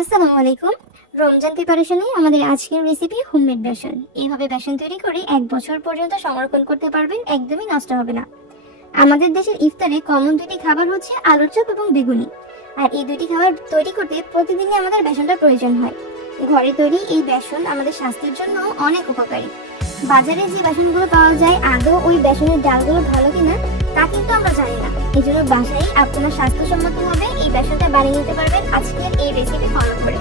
আসসালামু আলাইকুম। রমজান প্রিপারেশনে আমাদের আজকের রেসিপি হোমমেড বেসন। এইভাবে বেসন তৈরি করে 1 বছর পর্যন্ত সংরক্ষণ করতে পারবেন, একদমই নষ্ট হবে না। আমাদের দেশের ইফতারে কমন দুটি খাবার হচ্ছে আলুর চপ এবং বেগুনি। আর এই দুটি খাবার তৈরি করতে প্রতিদিনই আমাদের বেসনটার প্রয়োজন হয়। ঘরে তৈরি এই বেসন আমাদের স্বাস্থ্যের জন্য অনেক উপকারী। বাজারে যে বেসনগুলো পাওয়া যায় আদৌ ওই বেসনের ডালগুলো ভালো কিনা তা কিন্তু আমরা জানি না। এই জন্য বাসায় আপনার স্বাস্থ্যসম্মতভাবে এই বেসনটা বানিয়ে নিতে পারবেন আজকের এই রেসিপি ফলো করে।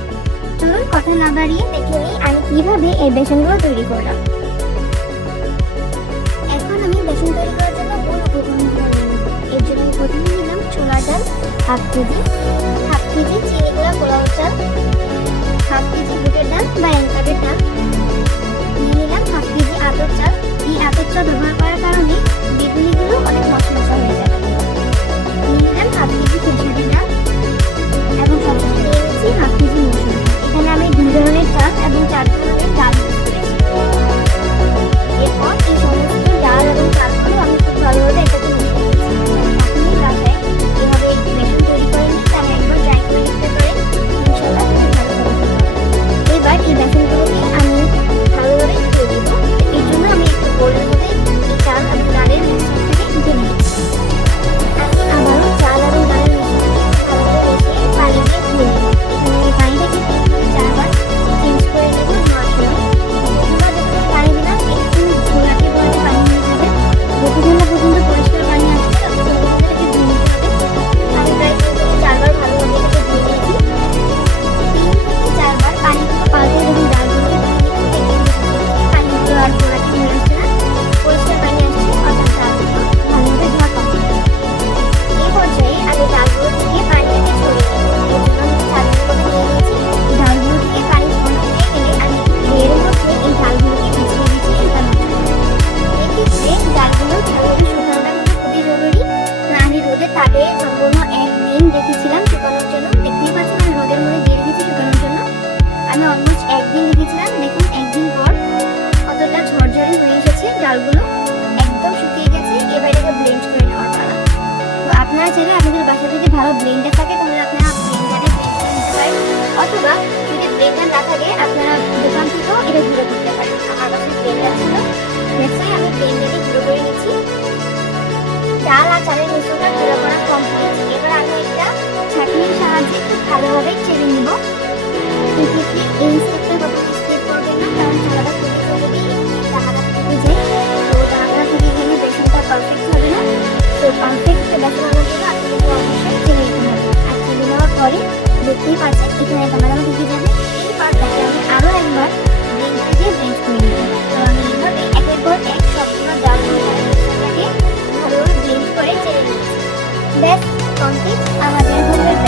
চলুন কথা না বাড়িয়ে দেখে নিই আমি কিভাবে এই বেসনগুলো তৈরি করলাম। এখন আমি বেসন তৈরি করার জন্য মূল উপকরণগুলো নিয়ে নেব। এর জন্য আমি প্রথমে নিলাম ছোলার ডাল হাফ কেজি চিনি গুঁড়া পোলাও চাল, হাফ কেজি বুটের ডাল বা এনকাটের ডাল, নিয়ে নিলাম হাফ কেজি আতর চাল। এই আতর চাল ব্যবহার করার কারণে বেগুনিগুলো অনেক মশমশা হয়ে যাবে। নিয়ে নিলাম হাফ কেজি খেসারি ডাল এবং সবশেষে নিয়ে নিচ্ছি হাফ কেজি মসুর ডাল। এখানে আমি 2 ধরনের চাল এবং 4 ধরনের ডাল ইউজ করেছি। এরপর এই সমস্ত ডাল এবং চালগুলো আমি খুব ভালোভাবে একসাথে মিশিয়ে নিচ্ছি। আপনি বাসায় এভাবে বেসন তৈরি করে নিন, তাহলে একবার ট্রাই করে নিতে পারেন, ইনশাআল্লাহ খুব ভালো হবে। এবার এই বেসনগুলোকে আমি ভালোভাবে ধুয়ে দেব। এর জন্য আমি একটু বোলের মধ্যে এই চাল এবং ডালের মিশ্রণটাকে ধুয়ে নিচ্ছি। এখন আবারও চাল এবং ডালের মিশ্রণটাকে ভালোভাবে মিশিয়ে পানি দিয়ে ধুয়ে নেব। এখানে এই পানিটাকে 3 থেকে 4 বার চেঞ্জ করে নেব ধোয়ার সময়। প্রথমবার যখন পানি দিলাম একটু ঘোলাটে ঘোলাটে পানি হয়ে যাবে। যতক্ষণ না পর্যন্ত পরিষ্কার পানি আসবে ততক্ষণ পর্যন্ত এটাকে ধুয়ে নিতে হবে। আমি প্রায় 3 থেকে 4 বার ভালোভাবে এটাকে ধুয়ে নিয়েছি। 3 থেকে 4 বার পানিগুলো পাল্টে যখন ডালগুলোকে ধুয়ে নিলাম দেখবেন পানিগুলো আর ঘোলাটে হয়ে আসছে না, পরিষ্কার পানি আসছে, অর্থাৎ ডালগুলো ভালোভাবে ধোয়া কমপ্লিট। এই পর্যায়ে আমি ডালগুলো থেকে পানিটাকে ছড়িয়ে নেব। এর জন্য আমি চালগুলোর কথা নিয়ে নিয়েছি। ডালগুলো থেকে পানি ঝরানো হয়ে গেলে আমি এর মধ্যে এই ডালগুলোকে বিছিয়ে শুকানো করব। এক্ষেত্রে ডালগুলো ভালোভাবে শুকানোটা কিন্তু খুবই জরুরি। তো আমি রোদে তাপে সম্পূর্ণ 1 দিন রেখেছিলাম শুকানোর জন্য। দেখতেই পাচ্ছেন আমি রোদের মধ্যে দিয়ে রেখেছি শুকানোর জন্য। আমি অলমোস্ট 1 দিন রেখেছিলাম। দেখুন 1 দিন পর কতটা ঝরঝরে হয়ে এসেছে, ডালগুলো একদম শুকিয়ে গেছে। এবার এটাকে ব্লেন্ড করে নেওয়ার পালা। তো আপনারা চাইলে আপনাদের বাসায় যদি ভালো ব্লেন্ডার থাকে তাহলে আপনারা ব্লেন্ডারে ব্লেন্ড করে নিতে পারেন, অথবা যদি ব্লেন্ডার না থাকে আপনারা দোকান থেকেও এটা গুঁড়ো করতে পারেন। আমার বাসায় ব্লেন্ডার ছিল, দেখছেন আমি ব্লেন্ডারে গুঁড়ো করে নিচ্ছি। ডাল আর চালের মিশ্রণটা গুঁড়ো করা কমপ্লিট। এবার আমি একটা ছাঁকনির সাহায্যে খুব ভালোভাবে ছেড়ে নিব। এক্ষেত্রে এই স্টেপটা কখনো স্কিপ করবেন না, কারণ ছাড়াটা খুবই জরুরি। ডাহাটা থেকে যায়, তো ডাহাটা থেকে গেলে বেসনটা পারফেক্ট হবে না। তো পারফেক্ট বেসন আনার জন্য আপনাকে অবশ্যই ছেড়ে নিতে হবে। আর ছেড়ে নেওয়ার পরে দেখতেই পাচ্ছেন এখানে দানা থেকে যাবে। এই পার্টটাকে আমি আরও একবার ব্লেন্ডার দিয়ে ব্লেন্ড করে নেব। তো আমি এইভাবে একের পর এক সবগুলো ডাল মিশ্রণটাকে ভালোভাবে ব্লেন্ড করে ছেড়ে নিচ্ছি। ব্যাস কমপ্লিট আমাদের হোমমেড